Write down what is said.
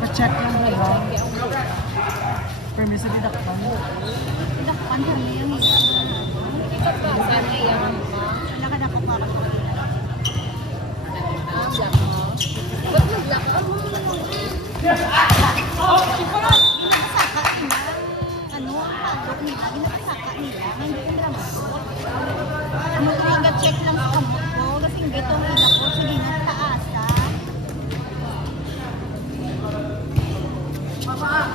Pa-check lang ba ba? Permiso didakpan. Didakpan kami yan eh. Sana yan. Nakadakot nga ako. Black mo? Ba't nag-black ako? Saka ina. Ano? Agok nila. Ginasaka nila. Hindi ko drama. Ano ko check lang sa kamot ko. Kasi gito ang ila ko. Sige na taasa. Papa!